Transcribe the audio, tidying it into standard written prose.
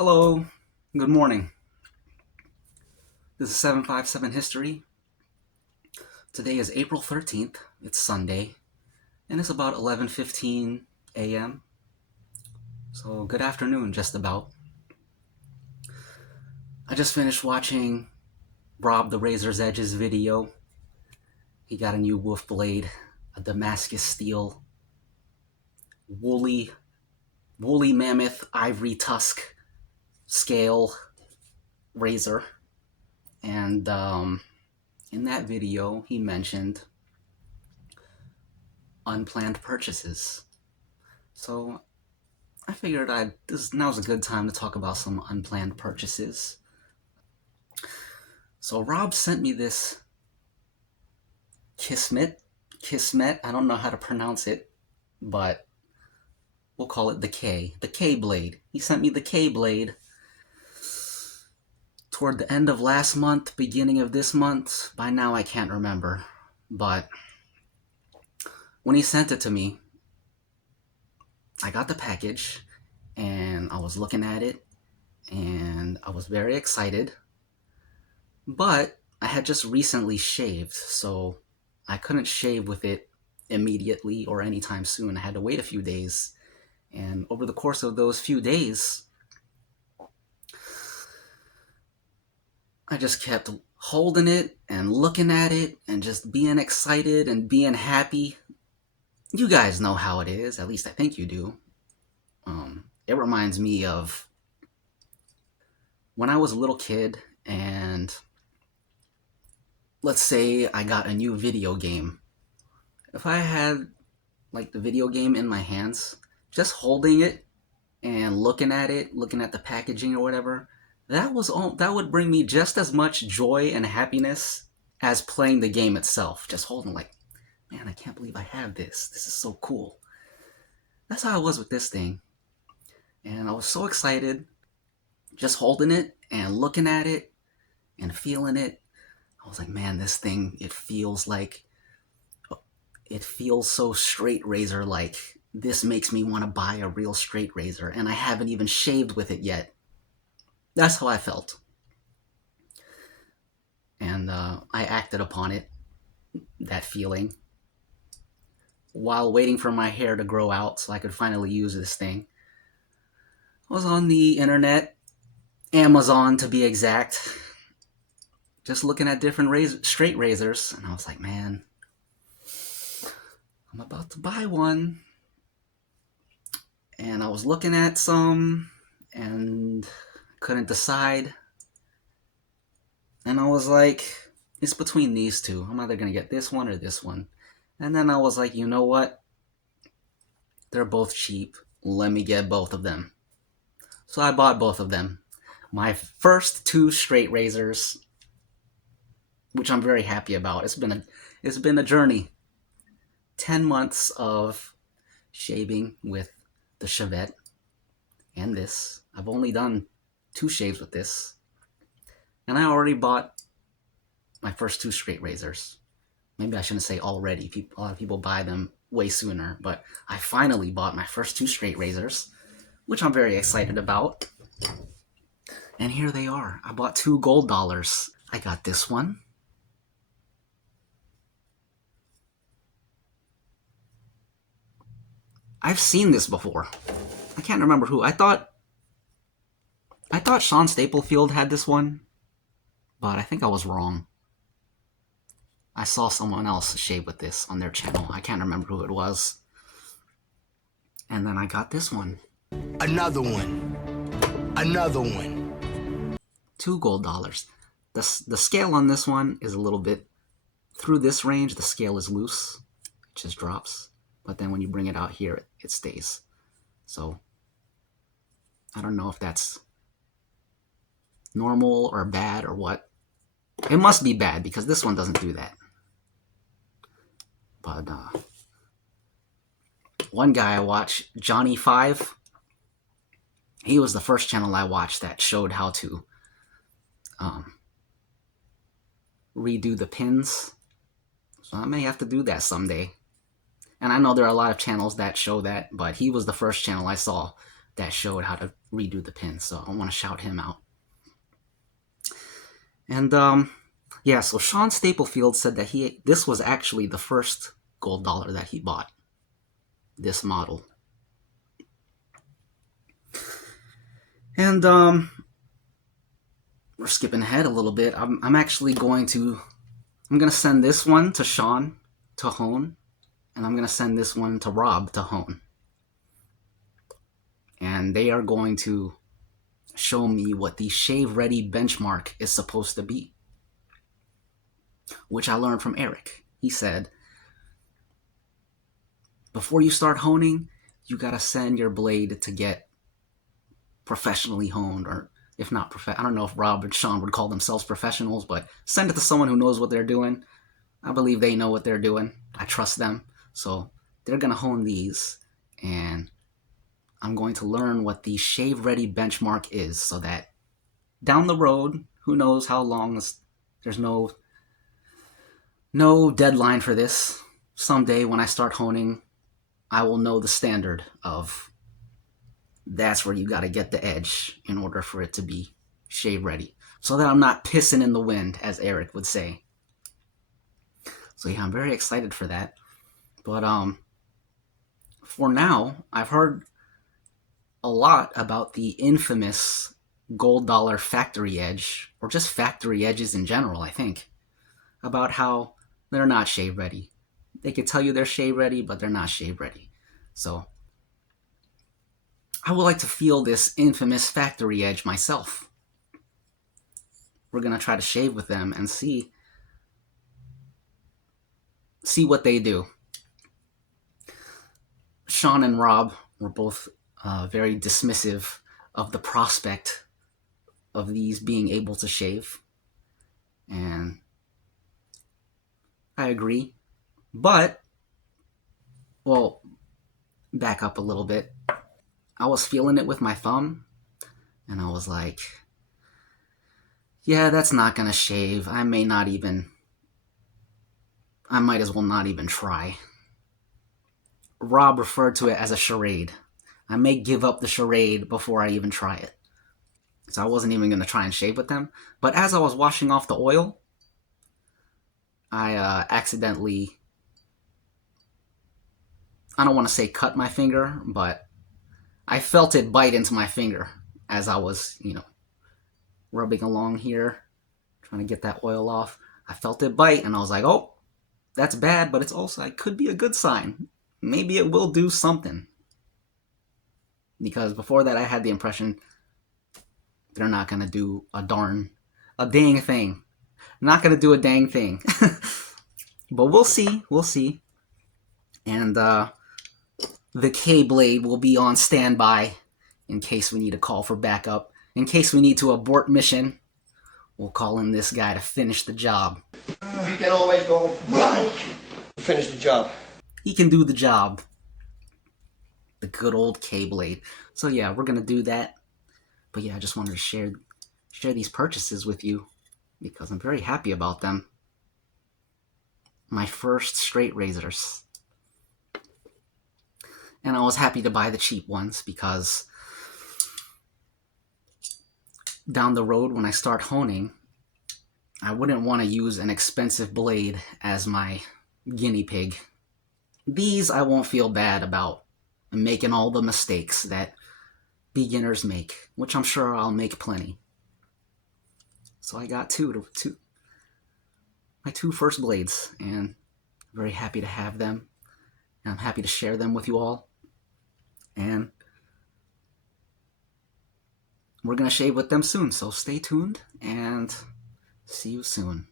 Hello, good morning. This is 757 History. Today is April 13th. It's Sunday, and it's about 11:15 a.m. So, good afternoon, just about. I just finished watching Rob the Razor's Edge's video. He got a new wolf blade, a Damascus steel, woolly mammoth ivory tusk scale razor. And in that video, he mentioned unplanned purchases. So I figured now's a good time to talk about some unplanned purchases. So Rob sent me this Kismet. I don't know how to pronounce it, but we'll call it the K blade. He sent me the K blade toward the end of last month, beginning of this month. By now I can't remember, but when he sent it to me, I got the package and I was looking at it and I was very excited. But I had just recently shaved, so I couldn't shave with it immediately or anytime soon. I had to wait a few days. And over the course of those few days, I just kept holding it and looking at it and just being excited and being happy. You guys know how it is, at least I think you do. It reminds me of when I was a little kid and let's say I got a new video game. If I had like the video game in my hands, just holding it and looking at it, looking at the packaging or whatever, that would bring me just as much joy and happiness as playing the game itself. Just holding like, man, I can't believe I have this. This is so cool. That's how I was with this thing. And I was so excited just holding it and looking at it and feeling it. I was like, man, this thing, it feels so straight razor like. This makes me want to buy a real straight razor, and I haven't even shaved with it yet. That's how I felt. And I acted upon it, that feeling, while waiting for my hair to grow out so I could finally use this thing. I was on the internet, Amazon to be exact, just looking at different straight razors, and I was like, man, I'm about to buy one. And I was looking at some and couldn't decide. And I was like, it's between these two. I'm either going to get this one or this one. And then I was like, you know what? They're both cheap. Let me get both of them. So I bought both of them. My first two straight razors, which I'm very happy about. It's been a journey. 10 months of shaving with the Chevette and this. I've only done 2 shaves with this. And I already bought my first 2 straight razors. Maybe I shouldn't say already. A lot of people buy them way sooner. But I finally bought my first 2 straight razors, which I'm very excited about. And here they are. I bought 2 gold dollars. I got this one. I've seen this before. I can't remember who. I thought Sean Staplefield had this one, but I think I was wrong. I saw someone else shave with this on their channel. I can't remember who it was. And then I got this one. Another one. Another one. 2 gold dollars. The scale on this one is a little bit through this range. The scale is loose. It just drops. But then when you bring it out here, it stays. So I don't know if that's normal or bad or what. It must be bad because this one doesn't do that. But one guy I watch, Johnny5, he was the first channel I watched that showed how to redo the pins. So I may have to do that someday. And I know there are a lot of channels that show that, but he was the first channel I saw that showed how to redo the pin, so I want to shout him out. And yeah, so Sean Staplefield said that this was actually the first gold dollar that he bought, this model. And we're skipping ahead a little bit. I'm actually going to send this one to Sean to hone, and I'm gonna send this one to Rob to hone. And they are going to show me what the shave ready benchmark is supposed to be, which I learned from Eric. He said, before you start honing, you gotta send your blade to get professionally honed, or if not, I don't know if Rob and Sean would call themselves professionals, but send it to someone who knows what they're doing. I believe they know what they're doing. I trust them. So they're gonna hone these, and I'm going to learn what the shave ready benchmark is, so that down the road, who knows how long, there's no deadline for this. Someday when I start honing, I will know the standard of that's where you got to get the edge in order for it to be shave ready, so that I'm not pissing in the wind, as Eric would say. So yeah, I'm very excited for that. But for now, I've heard a lot about the infamous gold dollar factory edge, or just factory edges in general, I think, about how they're not shave ready. They could tell you they're shave ready, but they're not shave ready. So I would like to feel this infamous factory edge myself. We're gonna try to shave with them and see what they do. Sean and Rob were both very dismissive of the prospect of these being able to shave, and I agree. But, well, back up a little bit. I was feeling it with my thumb, and I was like, yeah, that's not gonna shave. I might as well not even try. Rob referred to it as a charade. I may give up the charade before I even try it. So I wasn't even going to try and shave with them. But as I was washing off the oil, I accidentally, I don't want to say cut my finger, but I felt it bite into my finger as I was, rubbing along here, trying to get that oil off. I felt it bite, and I was like, oh, that's bad, but it could be a good sign. Maybe it will do something. Because before that, I had the impression they're not going to do a dang thing. Not going to do a dang thing. But we'll see. We'll see. And the K-Blade will be on standby in case we need to call for backup. In case we need to abort mission, we'll call in this guy to finish the job. You can always go run. Finish the job. He can do the job. The good old K-Blade. So yeah, we're going to do that. But yeah, I just wanted to share these purchases with you because I'm very happy about them. My first straight razors. And I was happy to buy the cheap ones because down the road when I start honing, I wouldn't want to use an expensive blade as my guinea pig. These I won't feel bad about making all the mistakes that beginners make, which I'm sure I'll make plenty. So I got my two first blades, and I'm very happy to have them. And I'm happy to share them with you all. And we're going to shave with them soon, so stay tuned and see you soon.